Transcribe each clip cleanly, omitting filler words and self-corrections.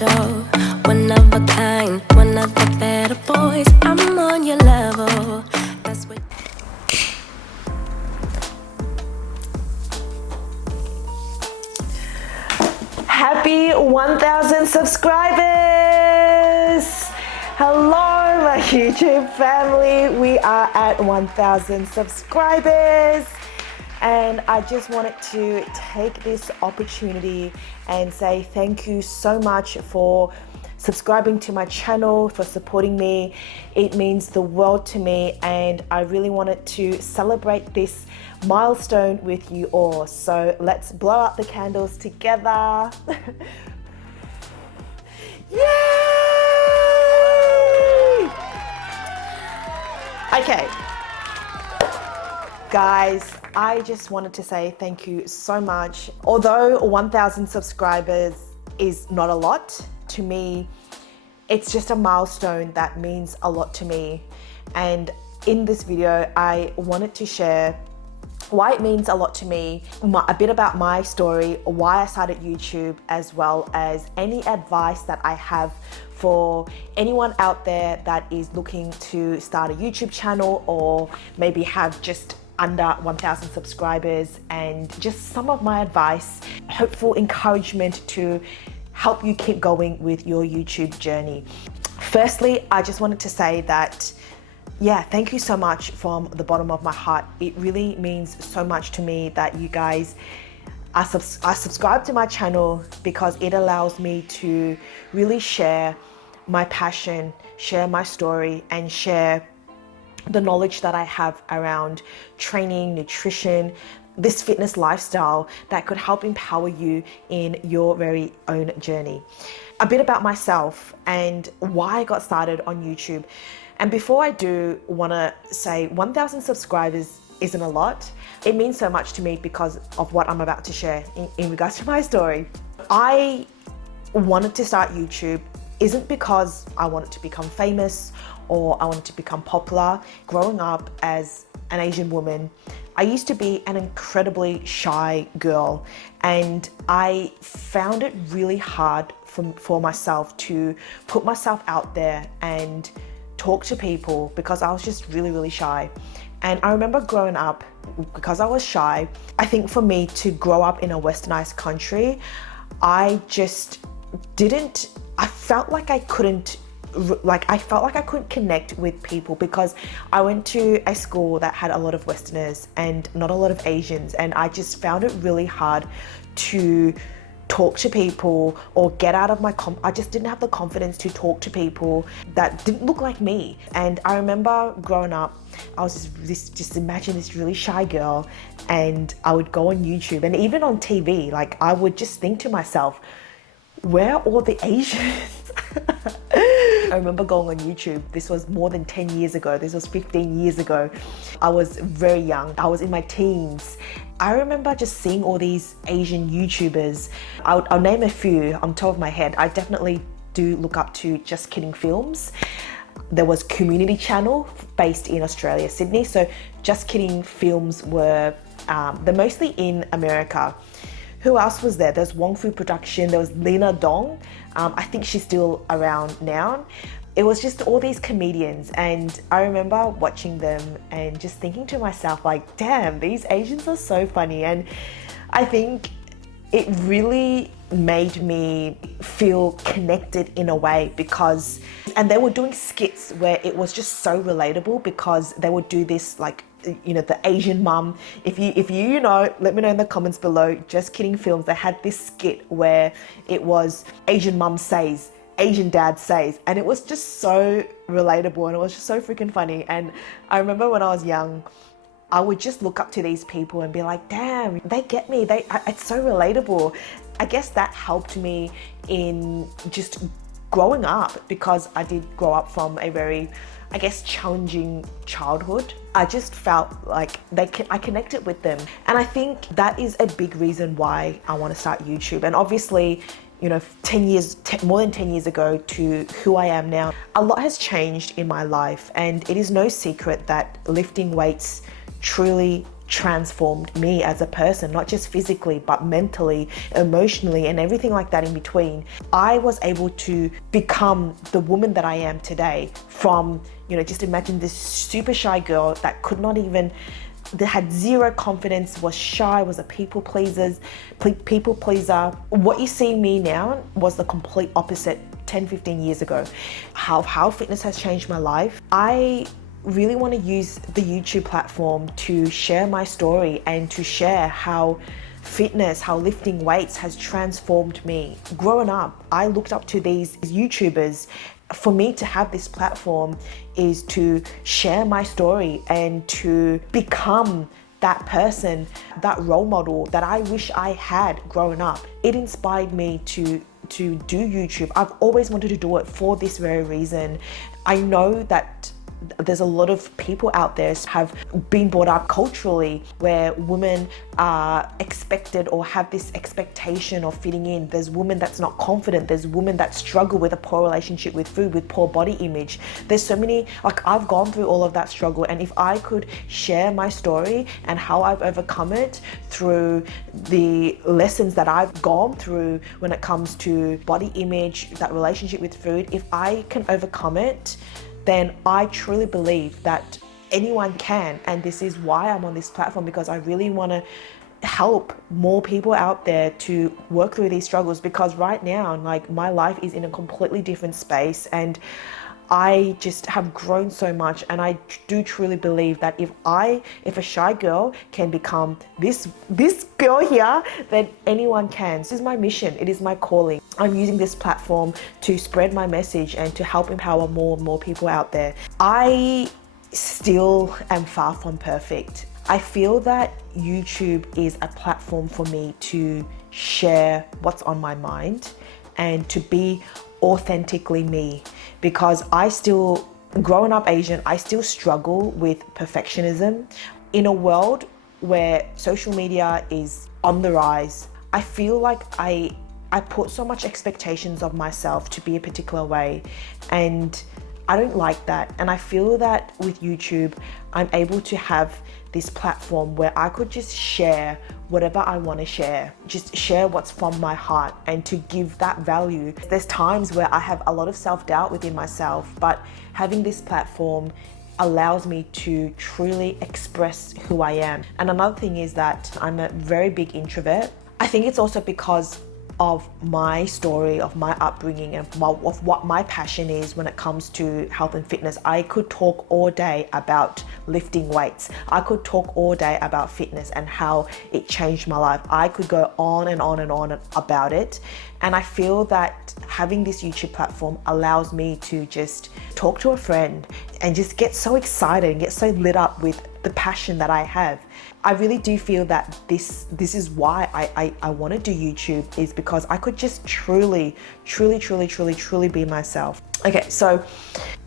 special, one of a kind, one of the better boys. I'm on your level. That's what. Happy 1,000 subscribers! Hello, my YouTube family. We are at 1,000 subscribers. And I just wanted to take this opportunity and say thank you so much for subscribing to my channel, for supporting me. It means the world to me, and I really wanted to celebrate this milestone with you all. So let's blow out the candles together. Yay! Okay. Guys, I just wanted to say thank you so much. Although 1,000 subscribers is not a lot, to me, it's just a milestone that means a lot to me. And in this video, I wanted to share why it means a lot to me, a bit about my story, why I started YouTube, as well as any advice that I have for anyone out there that is looking to start a YouTube channel or maybe have just under 1,000 subscribers, and just some of my advice, hopeful encouragement to help you keep going with your YouTube journey. Firstly, I just wanted to say that, yeah, thank you so much from the bottom of my heart. It really means so much to me that you guys are subscribe to my channel, because it allows me to really share my passion, share my story, and share the knowledge that I have around training, nutrition, this fitness lifestyle that could help empower you in your very own journey. A bit about myself and why I got started on YouTube. And before I do, want to say 1,000 subscribers isn't a lot. It means so much to me because of what I'm about to share in regards to my story. I wanted to start YouTube isn't because I wanted to become famous or I wanted to become popular. Growing up as an Asian woman, I used to be an incredibly shy girl, and I found it really hard for myself to put myself out there and talk to people because I was just really, really shy. And I remember growing up, because I was shy, I think for me to grow up in a westernized country, I felt like I couldn't connect with people, because I went to a school that had a lot of Westerners and not a lot of Asians, and I just found it really hard to talk to people or get out of my I just didn't have the confidence to talk to people that didn't look like me. And I remember growing up, I was just imagine this really shy girl, and I would go on YouTube and even on TV, like I would just think to myself, where are all the Asians? I remember going on YouTube. This was more than 10 years ago. This was 15 years ago. I was very young. I was in my teens. I remember just seeing all these Asian YouTubers. I'll name a few on top of my head. I definitely do look up to Just Kidding Films. There was Community Channel based in Australia, Sydney. So Just Kidding Films were, they're mostly in America. Who else was there? There's Wong Fu Production. There was Lena Dong. I think she's still around now. It was just all these comedians, and I remember watching them and just thinking to myself, like, damn, these Asians are so funny. And I think it really made me feel connected in a way, because, and they were doing skits where it was just so relatable, because they would do this, like, you know, the Asian mum. If you know, let me know in the comments below. Just Kidding Films, they had this skit where it was Asian mum says, Asian dad says, and it was just so relatable, and it was just so freaking funny. And I remember when I was young, I would just look up to these people and be like, damn, they get me. It's so relatable. I guess that helped me in just growing up, because I did grow up from a very, I guess, challenging childhood. I just felt like I connected with them. And I think that is a big reason why I want to start YouTube. And obviously, you know, more than 10 years ago to who I am now, a lot has changed in my life. And it is no secret that lifting weights truly transformed me as a person, not just physically, but mentally, emotionally, and everything like that in between. I was able to become the woman that I am today from, you know, just imagine this super shy girl that could not even, that had zero confidence, was shy, was a people pleaser. What you see me now was the complete opposite 10-15 years ago. How fitness has changed my life. I really want to use the YouTube platform to share my story and to share how fitness, how lifting weights has transformed me. Growing up, I looked up to these YouTubers. For me to have this platform is to share my story and to become that person, that role model that I wish I had growing up. It inspired me to do YouTube. I've always wanted to do it for this very reason. I know that there's a lot of people out there have been brought up culturally where women are expected or have this expectation of fitting in. There's women that's not confident. There's women that struggle with a poor relationship with food, with poor body image. There's so many, like I've gone through all of that struggle, and if I could share my story and how I've overcome it through the lessons that I've gone through when it comes to body image, that relationship with food, if I can overcome it, then I truly believe that anyone can. And this is why I'm on this platform, because I really want to help more people out there to work through these struggles. Because right now, like, my life is in a completely different space, and I just have grown so much. And I do truly believe that if a shy girl can become this girl here, then anyone can. This is my mission. It is my calling. I'm using this platform to spread my message and to help empower more and more people out there. I still am far from perfect. I feel that YouTube is a platform for me to share what's on my mind and to be authentically me, because growing up Asian, I still struggle with perfectionism. In a world where social media is on the rise, I feel like I put so much expectations of myself to be a particular way, and I don't like that. And I feel that with YouTube, I'm able to have this platform where I could just share whatever I want to share, just share what's from my heart and to give that value. There's times where I have a lot of self-doubt within myself, but having this platform allows me to truly express who I am. And another thing is that I'm a very big introvert. I think it's also because of my story, of my upbringing, and of what my passion is when it comes to health and fitness. I could talk all day about lifting weights. I could talk all day about fitness and how it changed my life. I could go on and on and on about it. And I feel that having this YouTube platform allows me to just talk to a friend and just get so excited and get so lit up with the passion that I have. I really do feel that this is why I want to do YouTube, is because I could just truly be myself. Okay, so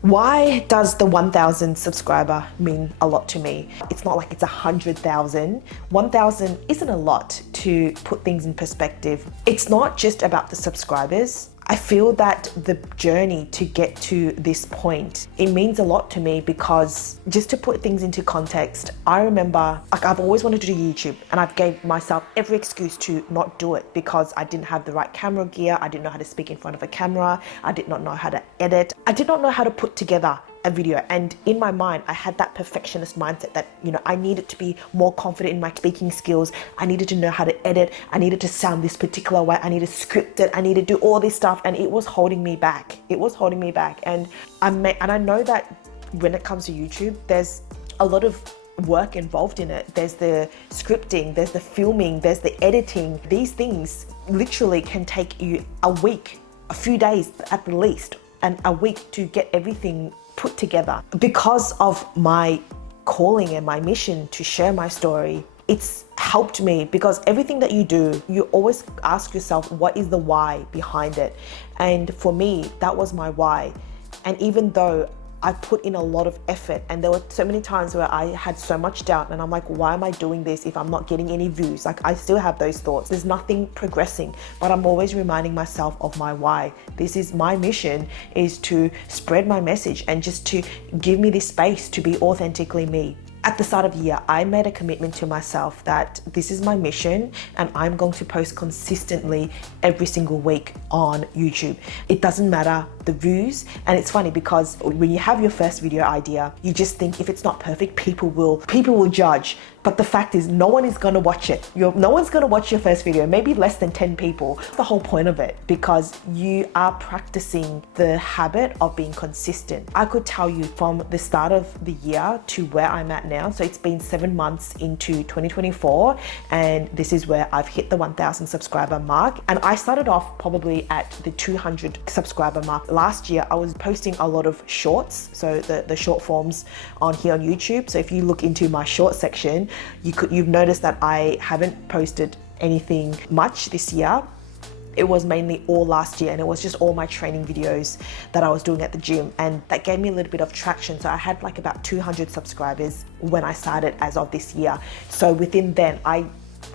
why does the 1,000 subscriber mean a lot to me? It's not like it's 100,000. 1,000 isn't a lot to put things in perspective. It's not just about the subscribers. I feel that the journey to get to this point, it means a lot to me, because just to put things into context, I remember, like, I've always wanted to do YouTube, and I've gave myself every excuse to not do it because I didn't have the right camera gear. I didn't know how to speak in front of a camera. I did not know how to edit. I did not know how to put together a video. And in my mind, I had that perfectionist mindset that, you know, I needed to be more confident in my speaking skills. I needed to know how to edit. I needed to sound this particular way. I needed to script it. I needed to do all this stuff, and it was holding me back. It was holding me back. And I know that when it comes to YouTube, there's a lot of work involved in it. There's the scripting, there's the filming, there's the editing. These things literally can take you a week, a few days at the least, and a week to get everything put together. Because of my calling and my mission to share my story, it's helped me, because everything that you do, you always ask yourself, what is the why behind it? And for me, that was my why. And even though I put in a lot of effort, and there were so many times where I had so much doubt, and I'm like, why am I doing this if I'm not getting any views? Like, I still have those thoughts. There's nothing progressing, but I'm always reminding myself of my why. This is my mission, is to spread my message and just to give me this space to be authentically me. At the start of the year, I made a commitment to myself that this is my mission and I'm going to post consistently every single week on YouTube. It doesn't matter the views, and it's funny because when you have your first video idea, you just think if it's not perfect, people will judge. But the fact is, no one is gonna watch it. No one's gonna watch your first video, maybe less than 10 people. That's the whole point of it, because you are practicing the habit of being consistent. I could tell you from the start of the year to where I'm at now, so it's been 7 months into 2024, and this is where I've hit the 1,000 subscriber mark. And I started off probably at the 200 subscriber mark. Last year, I was posting a lot of shorts, so the short forms on here on YouTube. So if you look into my short section, you've noticed that I haven't posted anything much this year. It was mainly all last year, and it was just all my training videos that I was doing at the gym, and that gave me a little bit of traction. So I had like about 200 subscribers when I started as of this year. So within then, I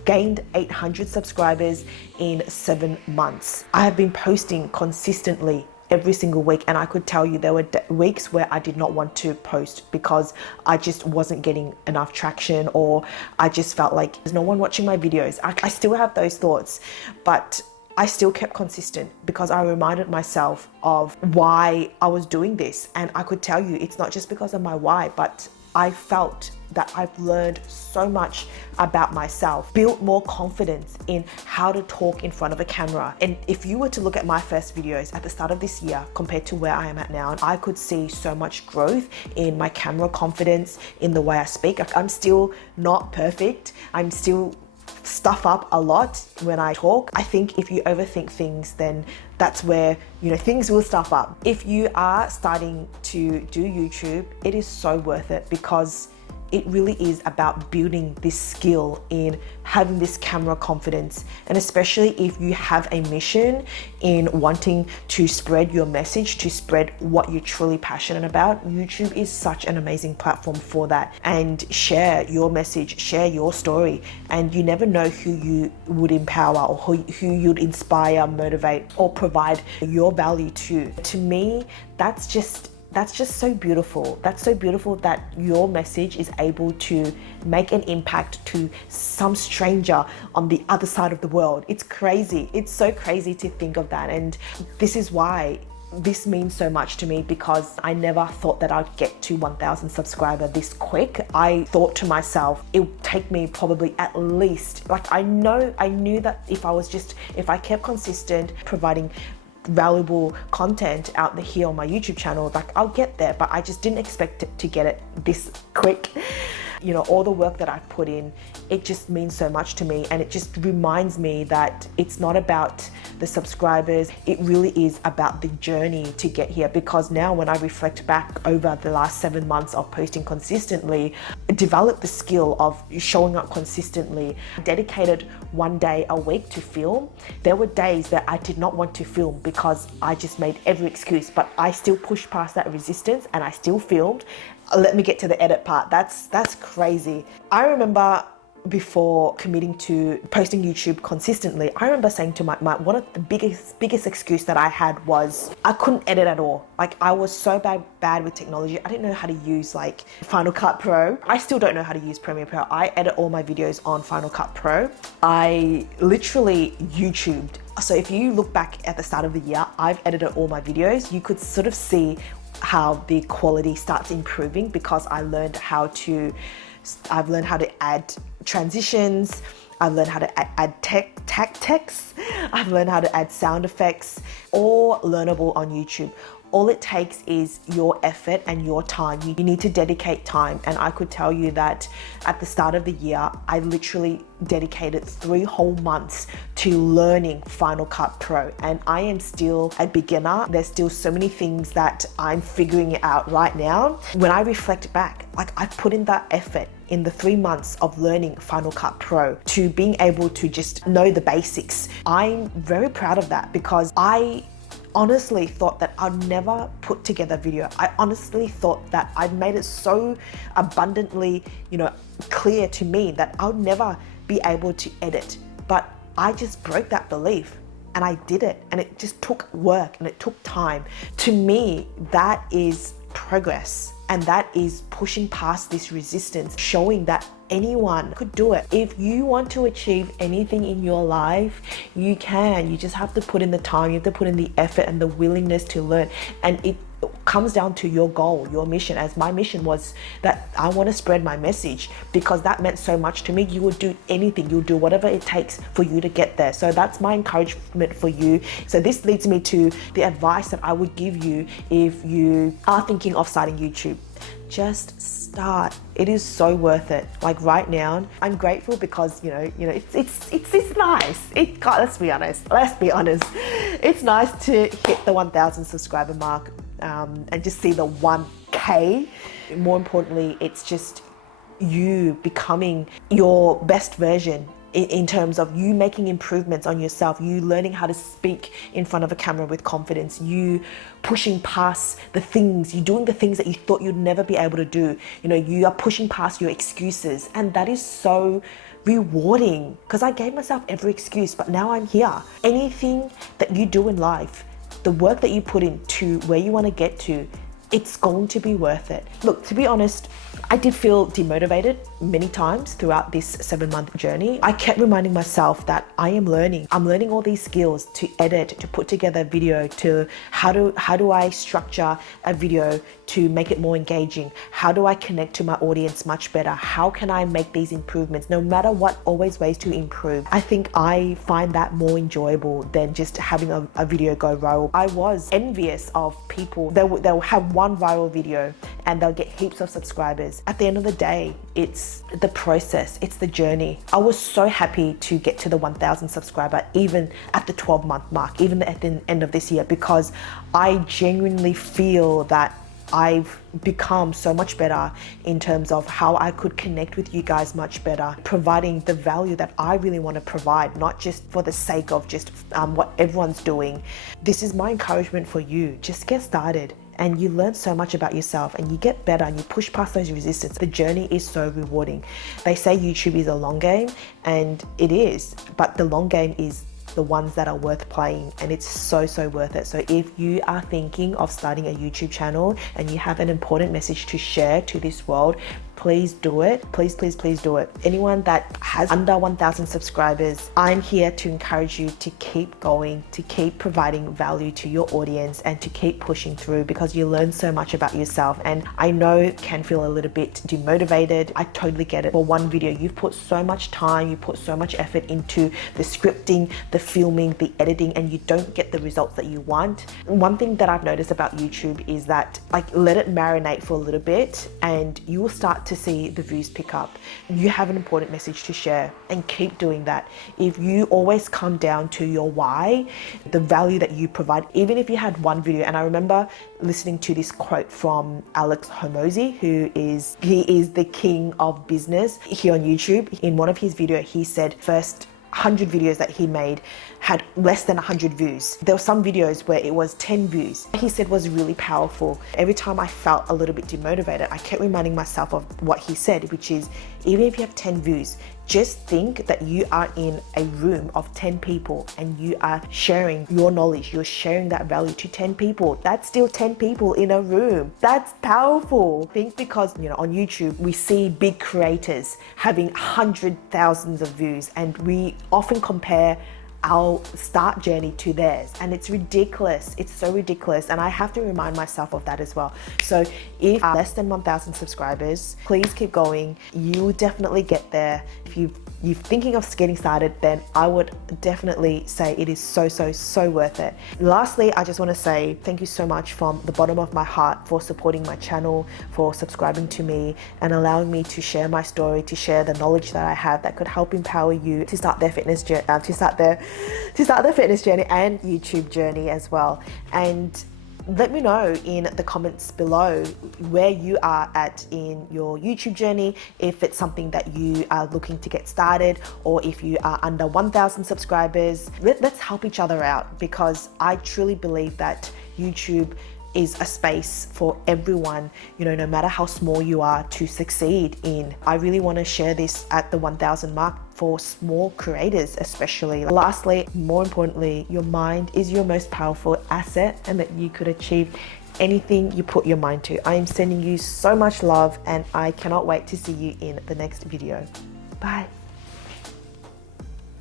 gained 800 subscribers in 7 months. I have been posting consistently every single week, and I could tell you there were weeks where I did not want to post because I just wasn't getting enough traction, or I just felt like there's no one watching my videos. I still have those thoughts, but I still kept consistent because I reminded myself of why I was doing this. And I could tell you it's not just because of my why, but I felt that I've learned so much about myself, built more confidence in how to talk in front of a camera. And if you were to look at my first videos at the start of this year compared to where I am at now, I could see so much growth in my camera confidence, in the way I speak. I'm still not perfect. I'm still stuff up a lot when I talk. I think if you overthink things, then that's where, things will stuff up. If you are starting to do YouTube, it is so worth it, because it really is about building this skill in having this camera confidence. And especially if you have a mission in wanting to spread your message, to spread what you're truly passionate about, YouTube is such an amazing platform for that. And share your message, share your story, and you never know who you would empower, or who you'd inspire, motivate, or provide your value to. To me, that's just so beautiful. That's so beautiful that your message is able to make an impact to some stranger on the other side of the world. It's crazy. It's so crazy to think of that. And this is why this means so much to me, because I never thought that I'd get to 1,000 subscribers this quick. I thought to myself, it would take me probably at least, I knew that if I kept consistent, providing valuable content out here on my YouTube channel, I'll get there, but I just didn't expect it to get it this quick. All the work that I've put in, it just means so much to me, and it just reminds me that it's not about the subscribers, it really is about the journey to get here. Because now when I reflect back over the last 7 months of posting consistently, I developed the skill of showing up consistently, dedicated 1 day a week to film. There were days that I did not want to film because I just made every excuse, but I still pushed past that resistance and I still filmed. Let me get to the edit part. That's crazy. I remember before committing to posting YouTube consistently, I remember saying to my one of the biggest excuse that I had was I couldn't edit at all. I was so bad with technology. I didn't know how to use Final Cut Pro. I still don't know how to use Premiere Pro. I edit all my videos on Final Cut Pro. I literally YouTubed. So if you look back at the start of the year, I've edited all my videos. You could sort of see how the quality starts improving, because I've learned how to add transitions, I've learned how to add text, I've learned how to add sound effects, all learnable on YouTube. All it takes is your effort and your time. You need to dedicate time. And I could tell you that at the start of the year, I literally dedicated 3 whole months to learning Final Cut Pro. And I am still a beginner. There's still so many things that I'm figuring out right now. When I reflect back, I put in that effort in the 3 months of learning Final Cut Pro to being able to just know the basics. I'm very proud of that, because I honestly thought that I'd never put together a video. I honestly thought that I'd made it so abundantly, clear to me that I would never be able to edit. But I just broke that belief and I did it, and it just took work and it took time. To me, that is progress. And that is pushing past this resistance, showing that anyone could do it. If you want to achieve anything in your life, you can. You just have to put in the time, you have to put in the effort and the willingness to learn. And it comes down to your goal, your mission. As my mission was that I want to spread my message, because that meant so much to me. You would do anything, you'll do whatever it takes for you to get there. So that's my encouragement for you. So this leads me to the advice that I would give you if you are thinking of starting YouTube. Just start. It is so worth it. Like right now, I'm grateful because you know, it's nice. Let's be honest. It's nice to hit the 1,000 subscriber mark and just see the 1K. More importantly, it's just you becoming your best version in terms of you making improvements on yourself, you learning how to speak in front of a camera with confidence, you pushing past the things, you doing the things that you thought you'd never be able to do. You know, you are pushing past your excuses, and that is so rewarding, because I gave myself every excuse, but now I'm here. Anything that you do in life, the work that you put into where you want to get to, it's going to be worth it. Look, to be honest, I did feel demotivated many times throughout this 7-month journey. I kept reminding myself that I am learning. I'm learning all these skills to edit, to put together a video, to how do I structure a video to make it more engaging? How do I connect to my audience much better? How can I make these improvements? No matter what, always ways to improve. I think I find that more enjoyable than just having a video go viral. I was envious of people. They'll have one viral video and they'll get heaps of subscribers. At the end of the day, it's the process, it's the journey. I was so happy to get to the 1,000 subscriber, even at the 12-month mark, even at the end of this year, because I genuinely feel that I've become so much better in terms of how I could connect with you guys much better, providing the value that I really want to provide, not just for the sake of just what everyone's doing. This is my encouragement for you. Just get started. And you learn so much about yourself, and you get better, and you push past those resistance. The journey is so rewarding. They say YouTube is a long game, and it is, but the long game is the ones that are worth playing, and it's so worth it. So if you are thinking of starting a YouTube channel and you have an important message to share to this world, please do it. Please do it. Anyone that has under 1,000 subscribers, I'm here to encourage you to keep going, to keep providing value to your audience, and to keep pushing through, because you learn so much about yourself. And I know it can feel a little bit demotivated. I totally get it. For one video, you've put so much time, you put so much effort into the scripting, the filming, the editing, and you don't get the results that you want. One thing that I've noticed about YouTube is that, like, let it marinate for a little bit and you will start to see the views pick up. You have an important message to share, and keep doing that. If you always come down to your why, the value that you provide, even if you had one video. And I remember listening to this quote from 𝗤𝗄𝗄𝗄, who is the king of business here on YouTube. In one of his videos, he said first 100 videos that he made had less than 100 views. There were some videos where it was 10 views. He said was really powerful. Every time I felt a little bit demotivated, I kept reminding myself of what he said, which is, even if you have 10 views, just think that you are in a room of 10 people and you are sharing your knowledge, you're sharing that value to 10 people. That's still 10 people in a room. That's powerful. Think, because, you know, on YouTube, we see big creators having hundreds of thousands of views, and we often compare our start journey to theirs, and it's ridiculous. It's so ridiculous, and I have to remind myself of that as well. So if you're less than 1,000 subscribers, please keep going. You will definitely get there. If you're thinking of getting started, then I would definitely say it is so worth it. Lastly, I just want to say thank you so much from the bottom of my heart for supporting my channel, for subscribing to me, and allowing me to share my story, to share the knowledge that I have that could help empower you to start their fitness journey, fitness journey and YouTube journey as well. And let me know in the comments below where you are at in your YouTube journey, if it's something that you are looking to get started, or if you are under 1,000 subscribers. Let's help each other out, because I truly believe that YouTube is a space for everyone, you know, no matter how small you are, to succeed in. I really want to share this at the 1,000 mark for small creators especially. Lastly, more importantly, your mind is your most powerful asset, and that you could achieve anything you put your mind to. I am sending you so much love and I cannot wait to see you in the next video. Bye.